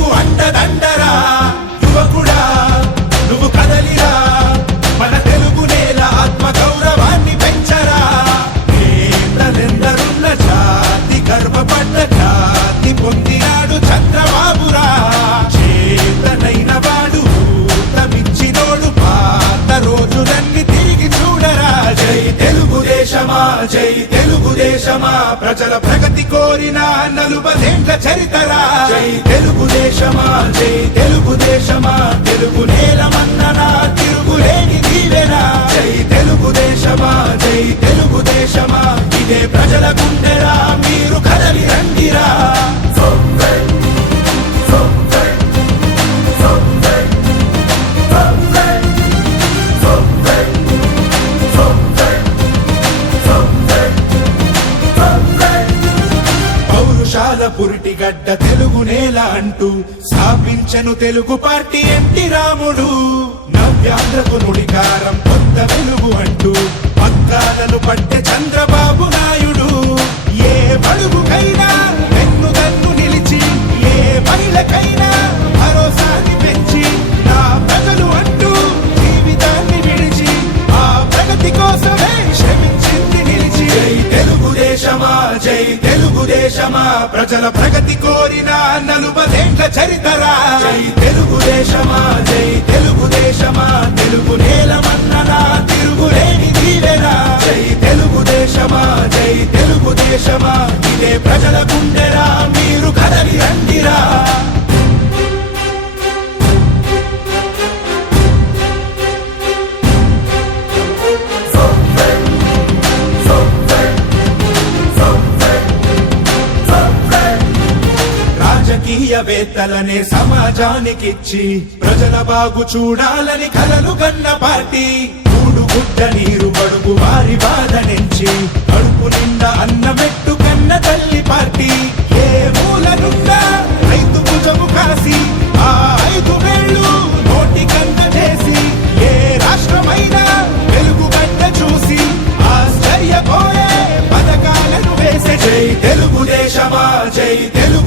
యువతకు అండదండరా యువకుడా నువ్వు కదలిరా. మన తెలుగు నేల ఆత్మ గౌరవాన్ని పెంచరా. నేతలెందరున్న జాతి గర్వపడ్డ జాతి పొందినాడు చంద్రబాబురా. చేతనైన వాడు తమిచ్చినోడు పాత రోజులన్నీ తిరిగి చూడరా. జై తెలుగుదేశమా జై తెలుగు దేశమా ప్రజల ప్రగతి కోరిన నలుబదేండ్ల చరితరా? జై తెలుగు దేశమా జై తెలుగు దేశమా తెలుగు నేలమన్ననా తిరుగులేని దీవెనా? జై తెలుగు దేశమా జై తెలుగు దేశమా ఇదే ప్రజల గుండెరా? మీరు కదలి రండిరా? స్థాపించను తెలుగు పార్టీ ఎంటి రాముడు? నవ్యాంధ్రకు నుడికారం కొత్త వెలుగు అంటూ పత్రాలను పట్టె చంద్రబాబు నాయుడు. ఏ బడుగుకైనా వెన్నుదన్ను జై తెలుగుదేశమా ప్రజల ప్రగతి కోరిన నలుబదేండ్ల చరితరా? జై తెలుగుదేశమా జై తెలుగుదేశమా తెలుగు నేలమన్ననా? తిరుగులేని దీవెనా? రాజకీయవేత్తలనే సమాజానికిచ్చి ప్రజల బాగు చూడాలని కలలు కన్న పార్టీ. మూడు గుడ్డ నీరు బడుగు వారి బాధ నుంచి కడుపు నిండా అన్నమెట్టు కన్న తల్లి పార్టీ. ఏ మూలనున్నా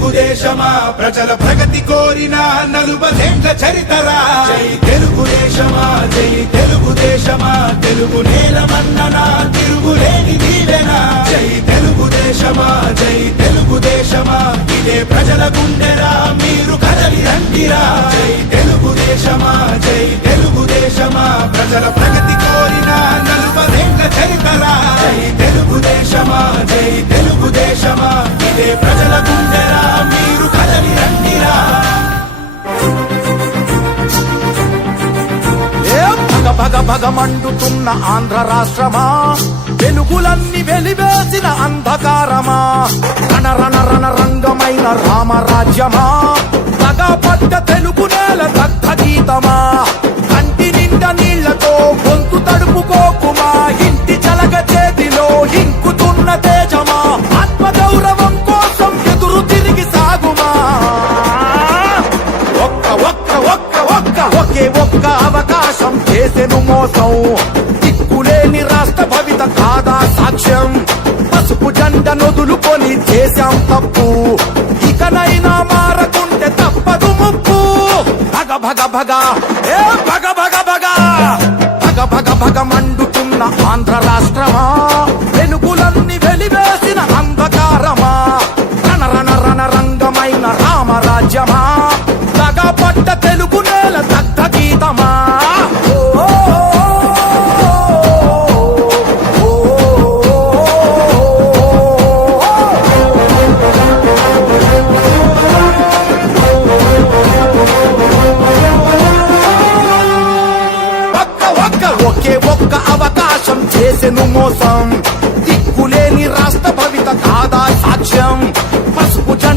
తెలుగుదేశమా? ప్రజల ప్రగతి కోరిన నలుబదేండ్ల చరితరా? జై తెలుగుదేశమా? జై తెలుగుదేశమా? తెలుగు నేలమన్ననా తిరుగులేని దీవెనా జై తెలుగుదేశమా? జై తెలుగుదేశమా? ఇదే ప్రజల గుండెరా? మీరు కదలి రండిరా? జై తెలుగుదేశమా? జై తెలుగుదేశమా? ప్రజల ప్రగతి కోరిన నలుబదేండ్ల చరితరా? జై తెలుగుదేశమా? జై తెలుగుదేశమా? ఇదే ప్రజల గుండెరా మీరు కదలి రండిరా భగ భగ భగ మండుతున్న ఆంధ్ర రాష్ట్రమా? వెలుగులన్నీ వెలివేసిన అంధకారమా? రణ రణ రణ రంగమైన రామరాజ్యమా? పసుపు జెండ నొదులుకొని చేశాం తప్పు. ఇకనైనా మారకుంటే తప్పదు ముప్పు. భగ భగ భగ. ఏ భగ భగ భగ. భగ భగ భగ మండుతున్న ఆంధ్ర రాష్ట్రమా?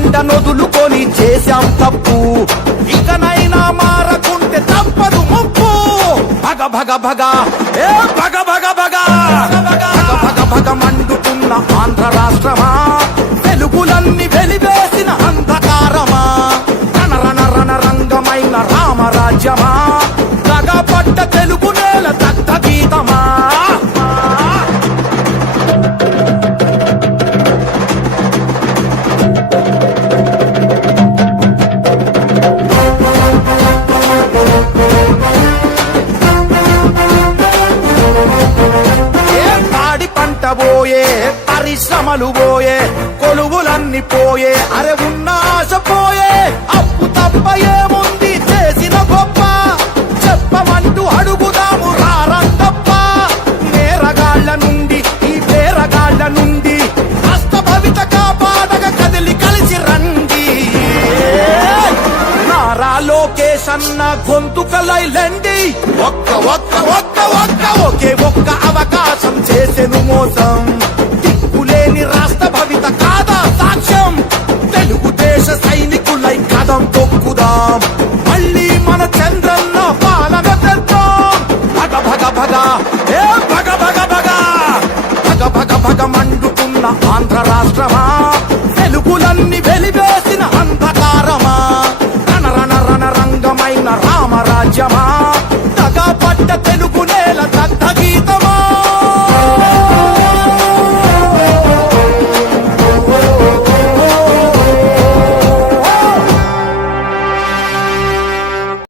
పసుపు నొదులుకొని చేశాం తప్పు. ఇకనైనా మారకుంటే తప్పదు ముప్పు. భగ భగ భగ. ఏ భగ భగ భగ భగ పోయే పరిశ్రమలు పోయే కొలువులన్నీ పోయే అరే ఉన్నాశ పోయే అప్పు తప్ప ఏముంది చేసిన గొప్ప? చెప్పమంటూ అడుగుదాము రారంగప్ప నేరగాళ్ళ నుండి ఈ పేరగాళ్ళ నుండి అస్తభవిత కాపాడక కదిలి కలిసి రండి. నారా లోకేష్ అన్న గొంతుకలైలండి ఒక్క ఒక్క ఒక్క ఒక్క ఒకే ఒక్క అవకాశం చేసెను మోసం. దిక్కులేని రాష్ట్ర భవిత కాదా సాక్ష్యం? తెలుగుదేశ సైనికులై కదం తొక్కుదాం. మళ్ళీ మన చంద్రన్న పాలన తెద్దాం భగ భగ భగ. ఏ భగ భగ భగ. భగ భగ భగ మండుకున్న ఆంధ్ర రాష్ట్రమా? తెలుగులన్నీ వెలివేసిన అంధకారమా? రణ రణ రణ రంగమైన రామరాజ్యమా తగపడ్డ తెలుగు